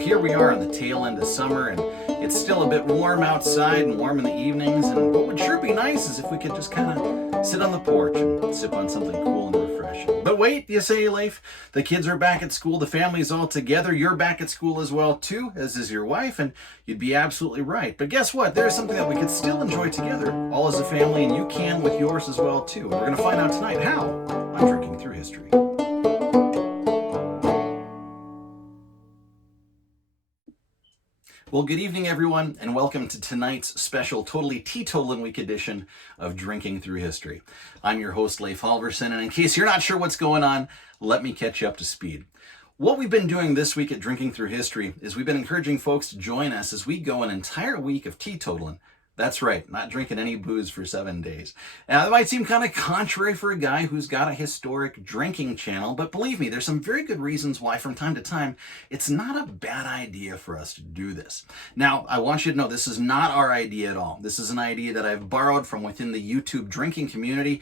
here we are on the tail end of summer, and it's still a bit warm outside and warm in the evenings, and what would sure be nice is if we could just kind of sit on the porch and sip on something cool and refreshing. But wait, you say, Leif, the kids are back at school, the family's all together, you're back at school as well too, as is your wife, and you'd be absolutely right. But guess what? There's something that we could still enjoy together, all as a family, and you can with yours as well too. And we're going to find out tonight how on Drinking Through History. Well, good evening, everyone, and welcome to tonight's special Totally Tea-Todaling Week edition of Drinking Through History. I'm your host, Leif Halverson, and in case you're not sure what's going on, let me catch you up to speed. What we've been doing this week at Drinking Through History is we've been encouraging folks to join us as we go an entire week of teetotaling. That's right, not drinking any booze for 7 days. Now, that might seem kind of contrary for a guy who's got a historic drinking channel, but believe me, there's some very good reasons why from time to time, it's not a bad idea for us to do this. Now, I want you to know this is not our idea at all. This is an idea that I've borrowed from within the YouTube drinking community,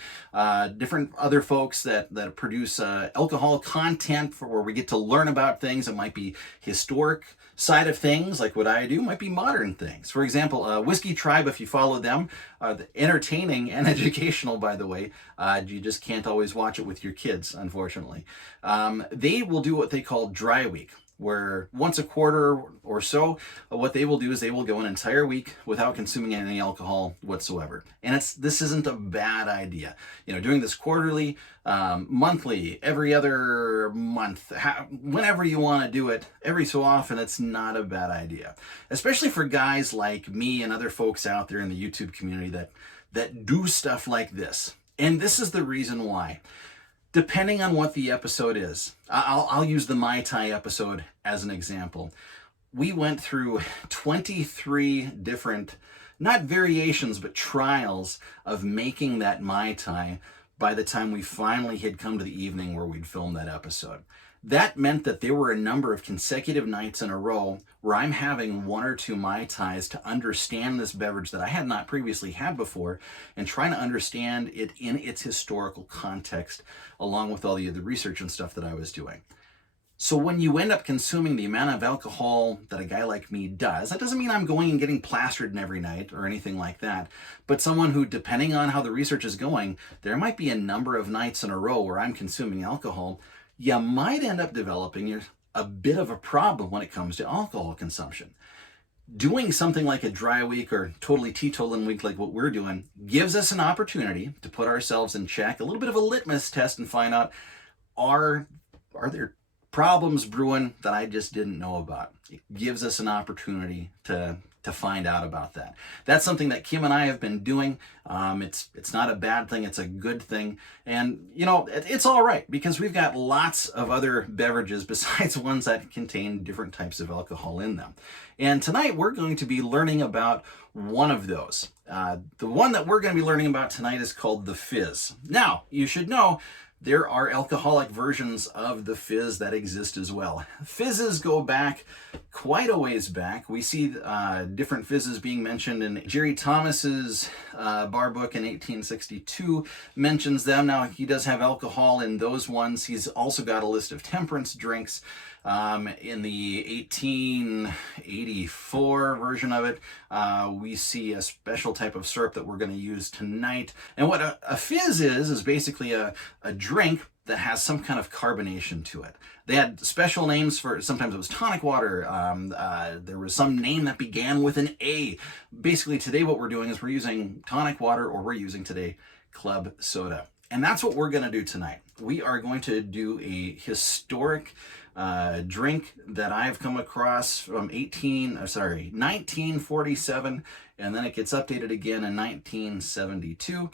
different other folks that produce alcohol content for where we get to learn about things. It might be historic side of things, like what I do, might be modern things. For example, Whiskey Tribe, if you follow them, entertaining and educational, by the way. You just can't always watch it with your kids, unfortunately. They will do what they call Dry Week, where once a quarter or so, what they will do is they will go an entire week without consuming any alcohol whatsoever. And this isn't a bad idea. You know, doing this quarterly, monthly, every other month, whenever you want to do it, every so often, it's not a bad idea. Especially for guys like me and other folks out there in the YouTube community that do stuff like this. And this is the reason why. Depending on what the episode is, I'll use the Mai Tai episode as an example. We went through 23 different, not variations, but trials of making that Mai Tai by the time we finally had come to the evening where we'd filmed that episode. That meant that there were a number of consecutive nights in a row where I'm having one or two Mai Tais to understand this beverage that I had not previously had before and trying to understand it in its historical context along with all the other research and stuff that I was doing. So when you end up consuming the amount of alcohol that a guy like me does, that doesn't mean I'm going and getting plastered in every night or anything like that, but someone who, depending on how the research is going, there might be a number of nights in a row where I'm consuming alcohol. You might end up developing a bit of a problem when it comes to alcohol consumption. Doing something like a Dry Week or Totally Teetotaling Week like what we're doing gives us an opportunity to put ourselves in check, a little bit of a litmus test, and find out, are there problems brewing that I just didn't know about? It gives us an opportunity to find out about that. That's something that Kim and I have been doing. It's not a bad thing, it's a good thing. And you know, it's all right because we've got lots of other beverages besides ones that contain different types of alcohol in them. And tonight we're going to be learning about one of those. The one that we're going to be learning about tonight is called the Fizz. Now, you should know there are alcoholic versions of the Fizz that exist as well. Fizzes go back quite a ways back. We see different fizzes being mentioned in Jerry Thomas's bar book in 1862 mentions them. Now, he does have alcohol in those ones. He's also got a list of temperance drinks. In the 1884 version of it, we see a special type of syrup that we're going to use tonight. And what a fizz is basically a drink that has some kind of carbonation to it. They had special names for, sometimes it was tonic water, there was some name that began with an A. Basically today what we're doing is we're using tonic water, or we're using today club soda. And that's what we're going to do tonight. We are going to do a historic drink that I've come across from 1947, and then it gets updated again in 1972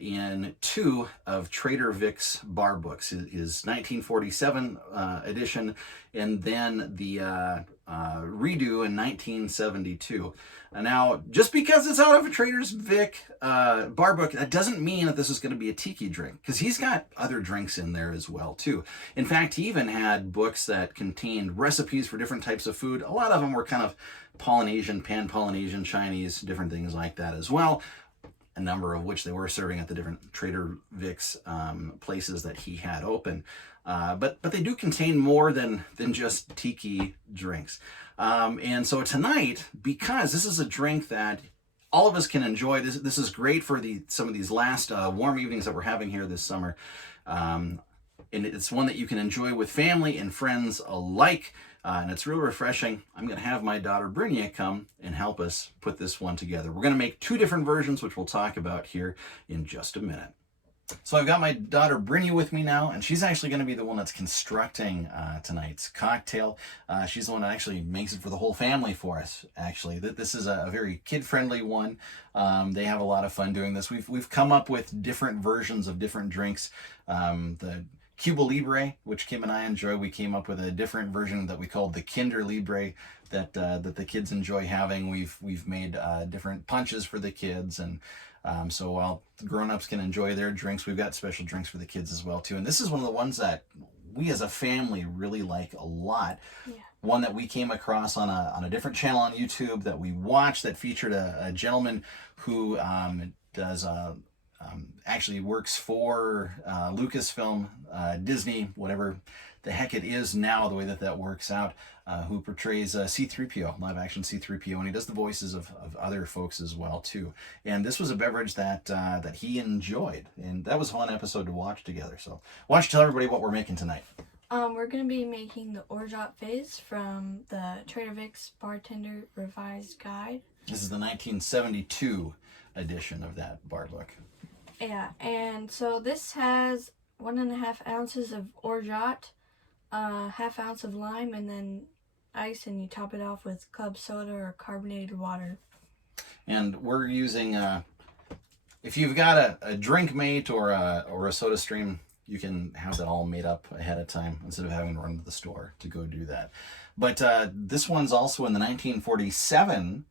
in two of Trader Vic's bar books. His 1947 edition, and then the redo in 1972. Now, just because it's out of a Trader Vic bar book, that doesn't mean that this is going to be a tiki drink, because he's got other drinks in there as well, too. In fact, he even had books that contained recipes for different types of food. A lot of them were kind of Polynesian, Pan-Polynesian, Chinese, different things like that as well. a number of which they were serving at the different Trader Vic's places that he had open. But they do contain more than just tiki drinks. And so tonight, because this is a drink that all of us can enjoy, this is great for some of these last warm evenings that we're having here this summer. And it's one that you can enjoy with family and friends alike. And it's real refreshing. I'm going to have my daughter Brynja come and help us put this one together. We're going to make 2 different versions, which we'll talk about here in just a minute. So I've got my daughter Brynja with me now, and she's actually going to be the one that's constructing tonight's cocktail. She's the one that actually makes it for the whole family for us, actually. This is a very kid-friendly one. They have a lot of fun doing this. We've come up with different versions of different drinks. The Cuba Libre, which Kim and I enjoy, we came up with a different version that we called the Kinder Libre that the kids enjoy having. We've made different punches for the kids, and so while the grown-ups can enjoy their drinks, we've got special drinks for the kids as well too. And this is one of the ones that we as a family really like a lot. Yeah. One that we came across on a different channel on YouTube that we watched that featured a gentleman who does actually works for Lucasfilm, Disney, whatever the heck it is now, the way that works out, who portrays C-3PO, live action C-3PO, and he does the voices of other folks as well too. And this was a beverage that he enjoyed, and that was a fun episode to watch together. So why don't you tell everybody what we're making tonight? We're going to be making the Orgeat Fizz from the Trader Vic's Bartender Revised Guide. This is the 1972 edition of that bar book. Yeah, and so this has 1.5 ounces of Orgeat, ½ ounce of lime, and then ice, and you top it off with club soda or carbonated water. And we're using, if you've got a drink mate or a soda stream, you can have that all made up ahead of time instead of having to run to the store to go do that. But this one's also in the 1947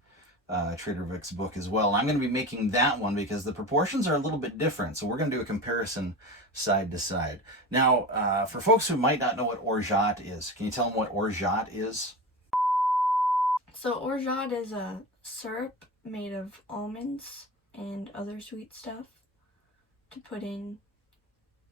Trader Vic's book as well. I'm going to be making that one because the proportions are a little bit different. So we're going to do a comparison side to side. Now, for folks who might not know what Orgeat is, can you tell them what Orgeat is? So Orgeat is a syrup made of almonds and other sweet stuff to put in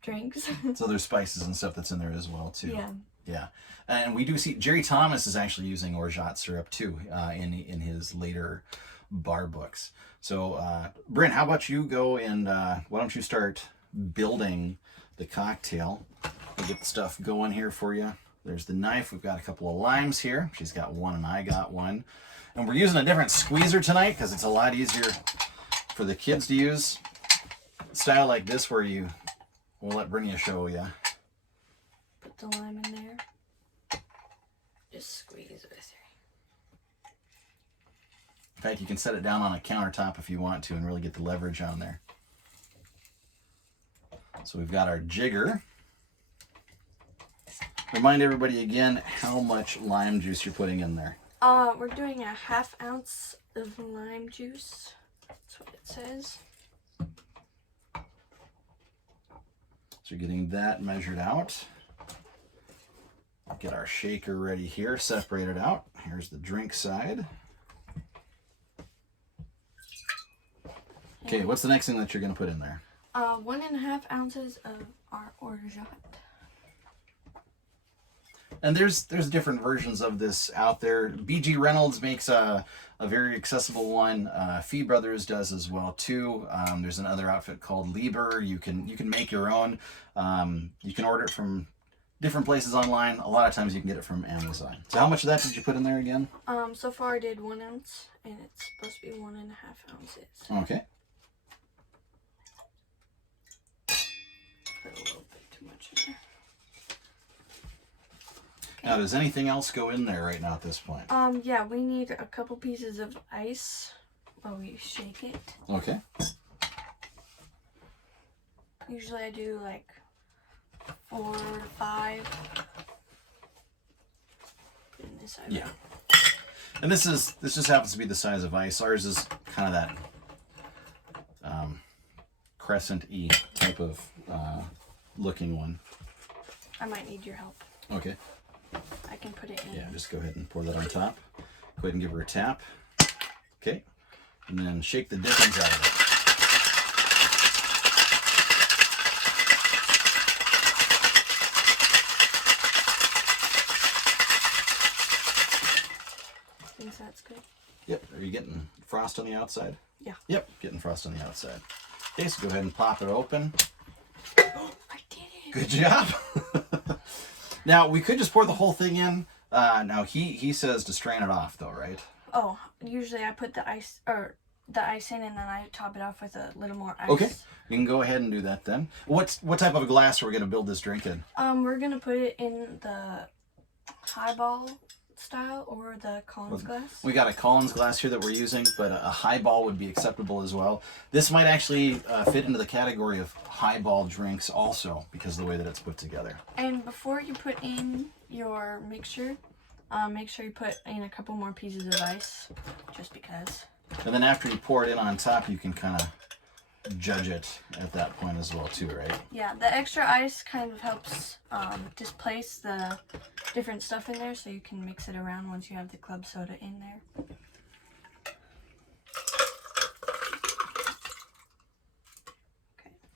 drinks. So there's spices and stuff that's in there as well too. Yeah. Yeah, and we do see Jerry Thomas is actually using Orgeat syrup too in his later bar books. So, Bryn, how about you go and why don't you start building the cocktail? We'll get the stuff going here for you. There's the knife. We've got a couple of limes here. She's got one and I got one. And we're using a different squeezer tonight because it's a lot easier for the kids to use. A style like this where we'll let Brynja show you. Put the lime in there. Just squeeze it with your... In fact, you can set it down on a countertop if you want to and really get the leverage on there. So we've got our jigger. Remind everybody again how much lime juice you're putting in there. We're doing a ½ ounce of lime juice. That's what it says. So you're getting that measured out. Get our shaker ready here, separate it out. Here's the drink side. Okay, what's the next thing that you're going to put in there? 1.5 ounces of our Orgeat. And there's different versions of this out there. B.G. Reynolds makes a very accessible one. Fee Brothers does as well too. There's another outfit called Lieber. You can make your own. You can order it from different places online. A lot of times you can get it from Amazon. So how much of that did you put in there again? So far I did 1 ounce, and it's supposed to be 1.5 ounces. Okay. Put a little bit too much in there. Okay. Now, does anything else go in there right now at this point? Yeah, we need a couple pieces of ice while we shake it. Okay. Usually I do like 4 or 5. Yeah. And this just happens to be the size of ice. Ours is kind of that crescent-y type of looking one. I might need your help. Okay. I can put it in. Yeah, just go ahead and pour that on top. Go ahead and give her a tap. Okay. And then shake the dickens out of it. Thinks that's good. Yep. Are you getting frost on the outside? Yeah. Yep, getting frost on the outside. Okay, so go ahead and pop it open. I did it. Good job. Now, we could just pour the whole thing in. Now, he says to strain it off, though, right? Oh, usually I put the ice in and then I top it off with a little more ice. Okay, you can go ahead and do that then. What type of a glass are we going to build this drink in? We're going to put it in the highball style or the Collins glass. We got a Collins glass here that we're using, but a highball would be acceptable as well. This might actually fit into the category of highball drinks also because of the way that it's put together. And before you put in your mixture, make sure you put in a couple more pieces of ice, just because. And then after you pour it in on top, you can kind of judge it at that point as well too, right? Yeah, the extra ice kind of helps displace the different stuff in there, so you can mix it around once you have the club soda in there.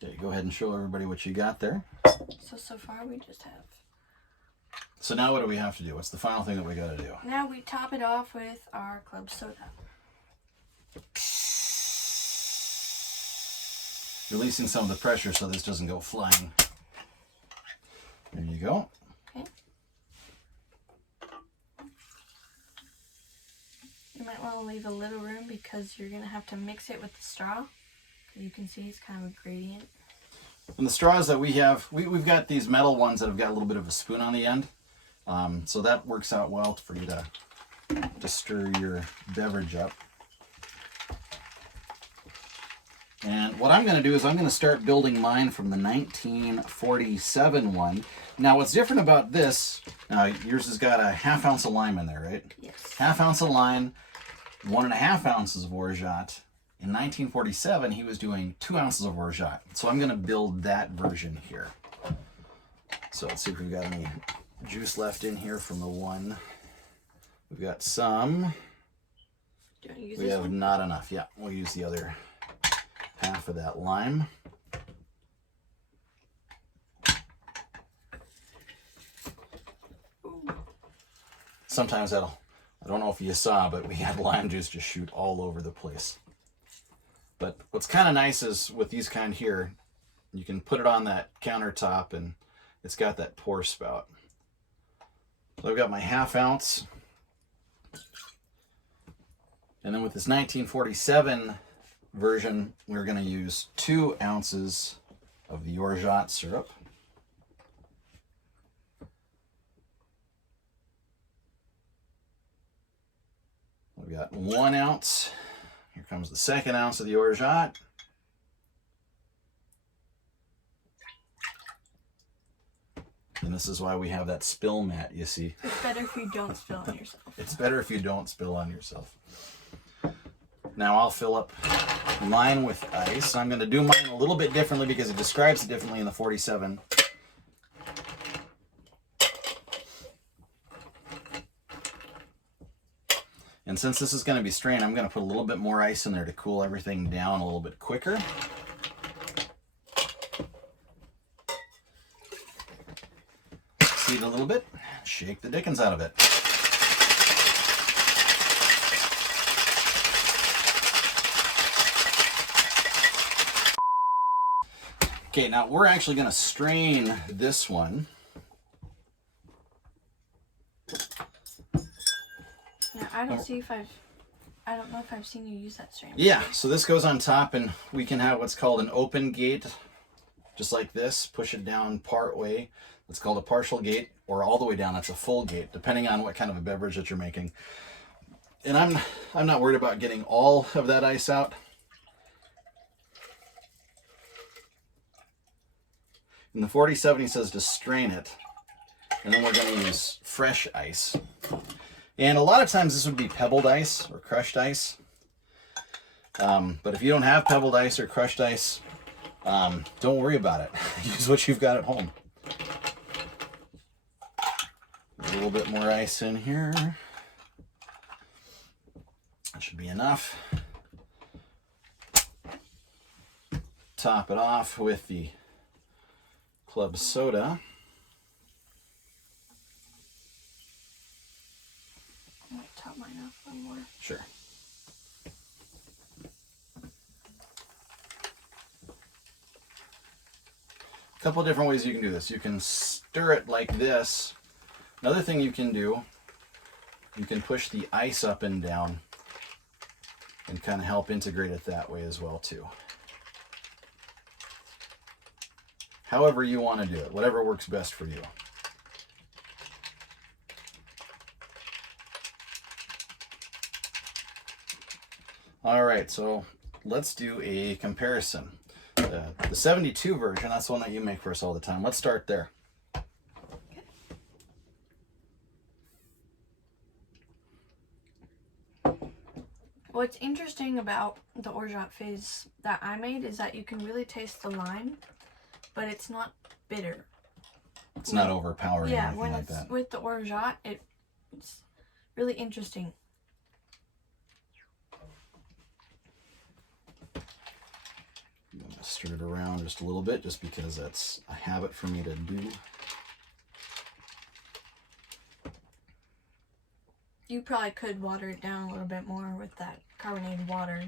Okay, go ahead and show everybody what you got there. So far we just have. So now what do we have to do? What's the final thing that we got to do? Now we top it off with our club soda. Releasing some of the pressure so this doesn't go flying. There you go. Okay. You might want to leave a little room because you're going to have to mix it with the straw. You can see it's kind of a gradient. And the straws that we have, we've got these metal ones that have got a little bit of a spoon on the end. So that works out well for you to stir your beverage up. And what I'm going to do is I'm going to start building mine from the 1947 one. Now what's different about this, yours has got a 1/2 ounce of lime in there, right? Yes. 1/2 ounce of lime, 1.5 ounces of Orgeat. In 1947, he was doing 2 ounces of Orgeat. So I'm going to build that version here. So let's see if we've got any juice left in here from the one. We've got some. Do you want to use We this have one? not enough. Yeah, we'll use the other half of that lime. Ooh. Sometimes I don't know if you saw, but we had lime juice just shoot all over the place. But what's kind of nice is with these kind here, you can put it on that countertop and it's got that pour spout. So I've got my 1/2 ounce. And then with this 1947 version, we're going to use 2 ounces of the Orgeat syrup. We've got 1 ounce. Here comes the 2nd ounce of the Orgeat. And this is why we have that spill mat, you see. It's better if you don't spill on yourself. It's better if you don't spill on yourself. Now I'll fill up mine with ice. I'm going to do mine a little bit differently because it describes it differently in the 47. And since this is going to be strained, I'm going to put a little bit more ice in there to cool everything down a little bit quicker. Seed a little bit, shake the dickens out of it. Okay, now we're actually going to strain this one. Yeah, I don't know if I've seen you use that strain. Yeah, so this goes on top and we can have what's called an open gate, just like this. Push it down part way. That's called a partial gate, or all the way down, that's a full gate, depending on what kind of a beverage that you're making. And I'm not worried about getting all of that ice out. In the 47, he says to strain it, and then we're going to use fresh ice. And a lot of times this would be pebbled ice or crushed ice. But if you don't have pebbled ice or crushed ice, don't worry about it. Use what you've got at home. A little bit more ice in here. That should be enough. Top it off with the club soda. I might top mine off a little more. Sure. A couple of different ways you can do this. You can stir it like this. Another thing you can do, you can push the ice up and down and kind of help integrate it that way as well too. However you want to do it, whatever works best for you. All right, so let's do a comparison. The 72 version, that's the one that you make for us all the time. Let's start there. What's interesting about the Orgeat Fizz that I made is that you can really taste the lime, but it's not bitter. It's not overpowering or Yeah, anything when like it's that. with the Orgeat, it's really interesting. I'm going to stir it around just a little bit just because that's a habit for me to do. You probably could water it down a little bit more with that carbonated water.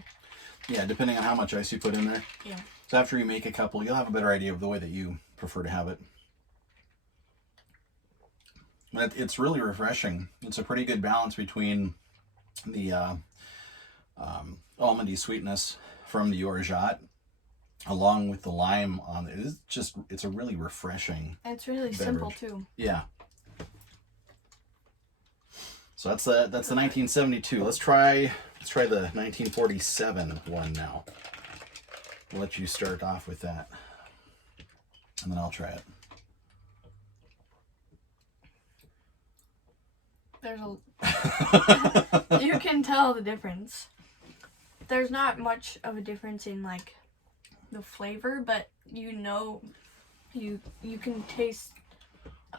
Yeah, depending on how much ice you put in there. Yeah. So after you make a couple, you'll have a better idea of the way that you prefer to have it. But it's really refreshing. It's a pretty good balance between the almondy sweetness from the Orgeat along with the lime on it. It's a really refreshing And it's really simple too. Yeah. So that's the 1972. Let's try the 1947 one now. I'll let you start off with that, and then I'll try it. There's a you can tell the difference. There's not much of a difference in like the flavor, but you know you can taste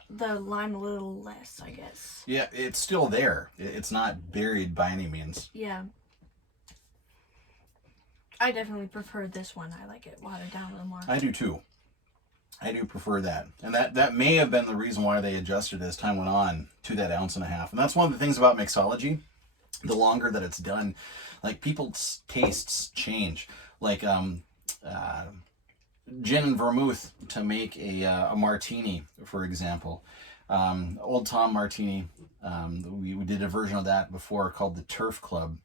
the lime a little less, I guess. Yeah, it's still there. It's not buried by any means. Yeah. I definitely prefer this one. I like it watered down a little more. I do too. I do prefer that. And that may have been the reason why they adjusted as time went on to that 1.5 ounces. And that's one of the things about mixology. The longer that it's done, like people's tastes change. Like gin and vermouth to make a martini, for example. Old Tom Martini, we did a version of that before called the Turf Club.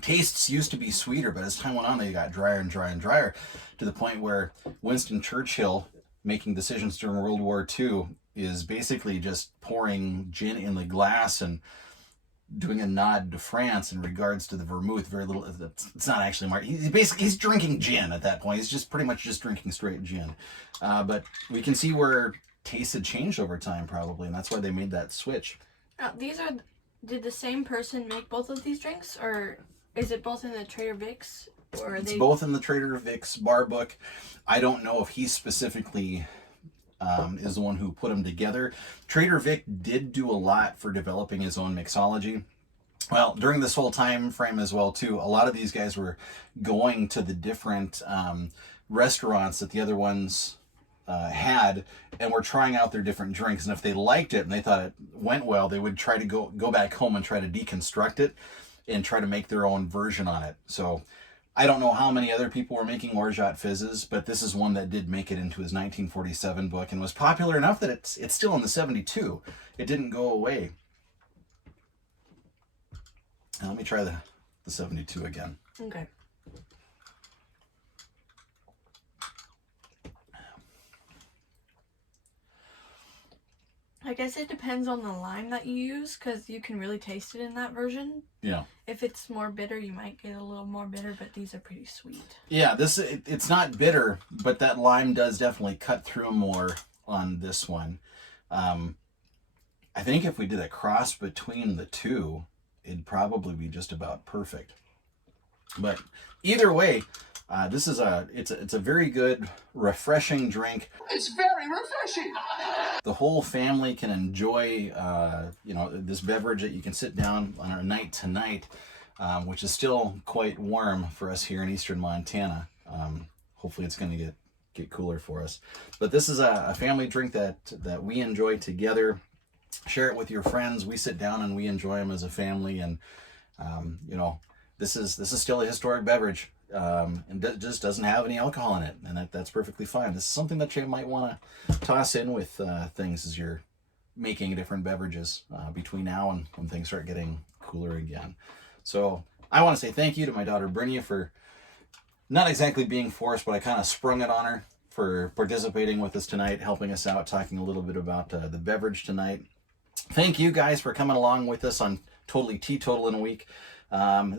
Tastes used to be sweeter, but as time went on, they got drier and drier and drier to the point where Winston Churchill, making decisions during World War II, is basically just pouring gin in the glass and doing a nod to France in regards to the vermouth. Very little. It's not actually he's drinking gin at that point. He's just pretty much just drinking straight gin. But we can see where tastes had changed over time, probably, and that's why they made that switch. Did the same person make both of these drinks, or is it both in the Trader Vic's? Or it's both in the Trader Vic's bar book. I don't know if he specifically is the one who put them together. Trader Vic did do a lot for developing his own mixology. Well, during this whole time frame as well too, a lot of these guys were going to the different restaurants that the other ones had, and were trying out their different drinks. And if they liked it and they thought it went well, they would try to go back home and try to deconstruct it and try to make their own version on it. So I don't know how many other people were making Orgeat Fizzes, but this is one that did make it into his 1947 book and was popular enough that it's still in the 72. It didn't go away. Now let me try the 72 again. Okay. I guess it depends on the lime that you use, because you can really taste it in that version. Yeah. If it's more bitter, you might get a little more bitter, but these are pretty sweet. Yeah, it's not bitter, but that lime does definitely cut through more on this one. I think if we did a cross between the two, it'd probably be just about perfect. But either way, this is it's a very good, refreshing drink. It's very refreshing. The whole family can enjoy, this beverage that you can sit down on a night to night, which is still quite warm for us here in eastern Montana. Hopefully, it's going to get cooler for us. But this is a family drink that we enjoy together. share it with your friends. We sit down and we enjoy them as a family, and this is still a historic beverage, and it just doesn't have any alcohol in it, and that's perfectly fine. This is something that you might want to toss in with things as you're making different beverages between now and when things start getting cooler again. So I want to say thank you to my daughter Brynja for not exactly being forced, but I kind of sprung it on her for participating with us tonight, helping us out, talking a little bit about the beverage tonight. Thank you guys for coming along with us on Totally Teetotaling Week.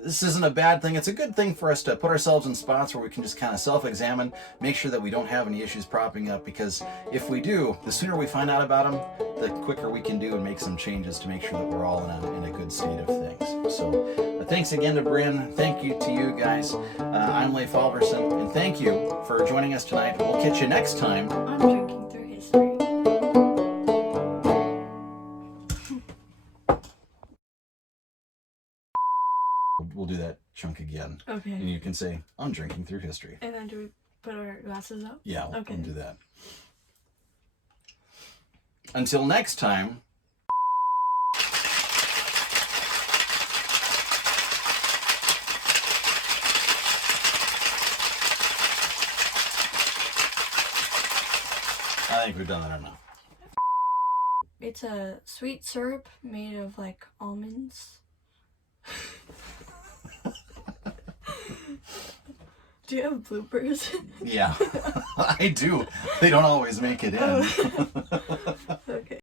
This isn't a bad thing. It's a good thing for us to put ourselves in spots where we can just kind of self-examine, make sure that we don't have any issues propping up, because if we do, the sooner we find out about them, the quicker we can do and make some changes to make sure that we're all in a good state of things. So thanks again to Bryn. Thank you to you guys. I'm Leif Alverson, and thank you for joining us tonight. We'll catch you next time on Drinking Through History. We'll do that chunk again. Okay. And you can say, I'm drinking through history. And then do we put our glasses up? Yeah, okay. We'll do that. Until next time. I think we've done that enough. It's a sweet syrup made of like almonds. Do you have bloopers? Yeah, I do. They don't always make it in. Okay.